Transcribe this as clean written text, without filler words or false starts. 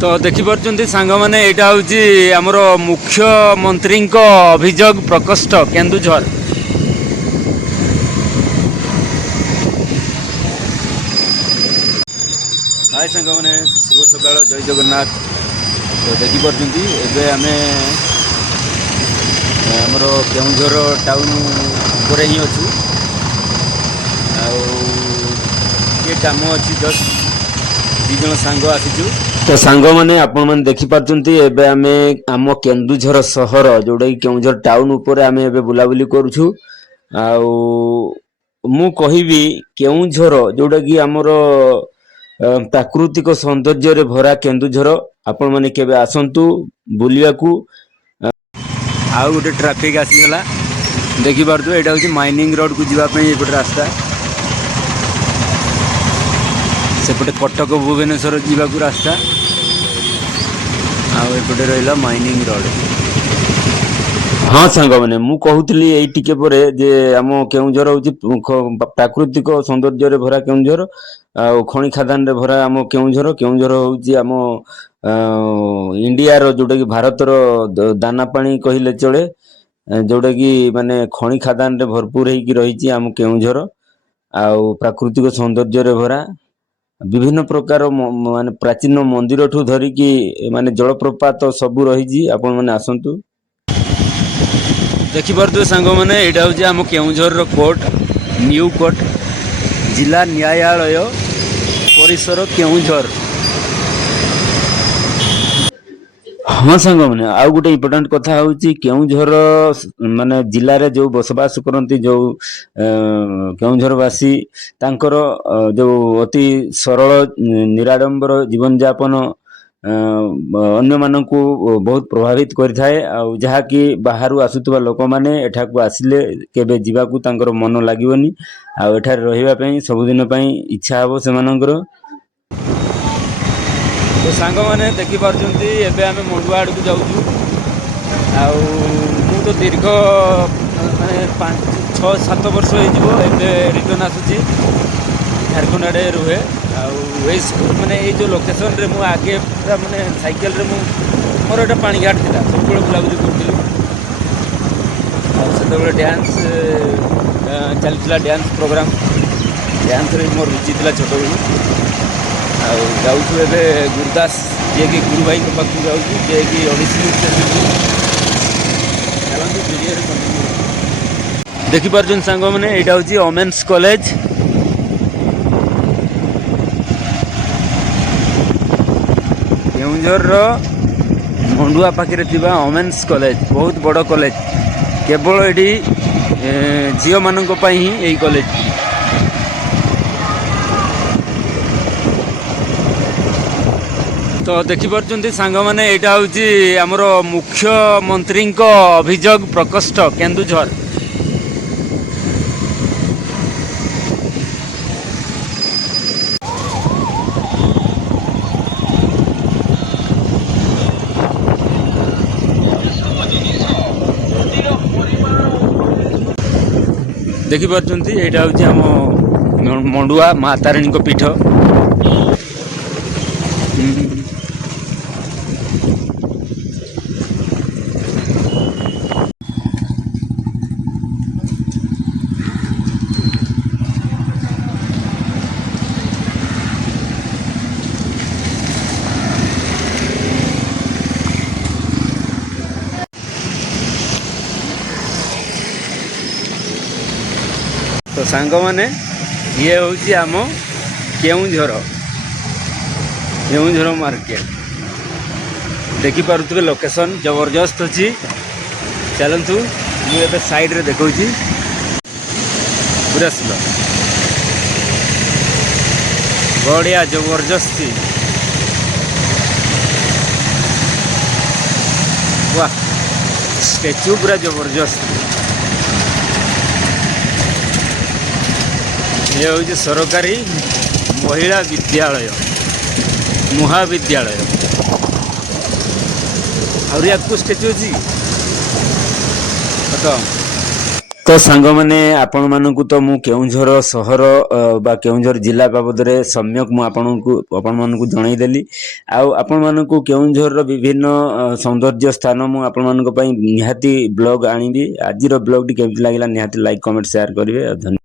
तो देखिपे सांग मैंने यहाँ हूँ आमर मुख्यमंत्री अभियोग प्रकोष्ठ केन्दुझर। हाय सांग मैंने शुभ सकाळ जय जगन्नाथ। तो देखिपे आम आमर केन्दुझर टाउन पर ही अच्छू ये कम अच्छी जस्ट दीज सांग आसीचु। तो सांग मैंने आपण मैंने देखिपे एबे आमे आम केन्दुझर सहर जोटा कि केन्दुझर टाउन उपर आमे एबे बुलाबुली करूछु। मु कहिबी केन्दुझर जोटा कि आमर प्राकृतिक सौंदर्य रे भरा केन्दुझर आपण मैंने केबे आसंतु बुलिया को। आउ गोटे ट्रैफिक आसीगला देखिपारु एटा हूँ माइनिंग रोड को जीवाई एपटे रास्ता सेपटे कटक भुवनेश्वर जीवाकू रास्ता आउपटे रहा माइनिंग रोड। हाँ सांग मैंने मु कहूली यही टिके पर जे आम केन्दुझर हूँ प्राकृतिक सौंदर्य भरा केन्दुझर खଣି खादान रे भरा आम केन्दुझर। केन्दुझर हूँ आम इंडिया रो जोटा कि भारत रो दाना पानी कहले चले जोटा कि माने खଣି खादान रे भरपूर होगी रही आम केन्दुझर आउ प्राकृतिक सौंदर्य रे भरा विभिन्न प्रकार माने प्राचीन मंदिर ठू धरिकी माने जलप्रपात सबू रही आपण मैंने आसंतु देखिपे सांग मैंने यहाँ हूँ आम केन्दुझर कोर्ट न्यू कोर्ट जिला न्यायालय परिसर केन्दुझर। हाँ सांग मैंने आउ गोटे इम्पोर्टाट कथा हूँ केन्दुझर माने जिले में जो बसवास करती जो केन्दुझरवासी तांकर जो अति सरल निराडंबर जीवन यापन अन्य मानक बहुत प्रभावित करिथाए आउ जहाँकि बाहर आसुवा लोक मैंने एठाकू आसिले केबे जीवाकू तांकर मन लागिवनी आउ एठारे रहिबा पई सबुदिन पई इच्छा हबो सेमानंकर। तो सांग मैंने देखिपे एबे आमे मंडुआ आड़ को जाऊँ आउ मु तो दीर्घ माने 5-6-7 वर्ष हो रिटर्न आसूची झारखंड आड़े रुहे माने ये जो लोकेशन रे मु आगे पूरा माने साइकेल रे मोर एटा पानीघाट था सब बुलाबुली करूँ से डांस चलता डांस प्रोग्राम डांस रे मोर रुचि था छोट बेलू जाऊँ एबे गुरुदास जे कि गुरु भाई के पास जाऊँ जे कि ओडिसी देखिपार सांग मैंने यहाँ हूँ ओमेन्स कॉलेज केन्दुझर मंडुआ पाखे थिबा ओमेन्स कॉलेज बहुत बड़ कॉलेज केवल ये झील मान ही यही कॉलेज। तो देखिपे सांग मैंने यहाँ हूँ आमर मुख्यमंत्री अभियोग प्रकोष्ठ केन्दुझर। देखिपे यहाँ हूँ आम मंडुआ माँ तारिणी पीठ। तो सांग मैंने ये हूँ आम केन्दुझर केन्दुझर मार्केट देखिपे लोकेशन जबरदस्त अच्छी चलतु मुझे साइड रे देखा पूरा स्लो बढ़िया जबरदस्ती वाह स्टैचू पूरा जबरदस्त। ये हूँ सरकारी महिला विद्यालय महाविद्यालय और स्टैचू अच्छी तो ସାଙ୍ଗମାନେ ଆପଣମାନଙ୍କୁ ତ ମୁଁ କେଉଁଝର ସହର ବା କେଉଁଝର ଜିଲ୍ଲା ବାବଦରେ ସମ୍ୟକ ମୁଁ ଆପଣମାନଙ୍କୁ ଜଣେଇଦେଲି। ଆଉ ଆପଣମାନଙ୍କୁ କେଉଁଝରର ବିଭିନ୍ନ ସୌନ୍ଦର୍ଯ୍ୟ ସ୍ଥାନ ମୁଁ ଆପଣମାନଙ୍କ ପାଇଁ ନିହାତି ବ୍ଲଗ ଆଣିବି। ଆଜିର ବ୍ଲଗଟି କେମିତି ଲାଗିଲା ନିହାତି ଲାଇକ୍ କମେଣ୍ଟ ସେୟାର କରିବେ। ଧନ୍ୟବାଦ।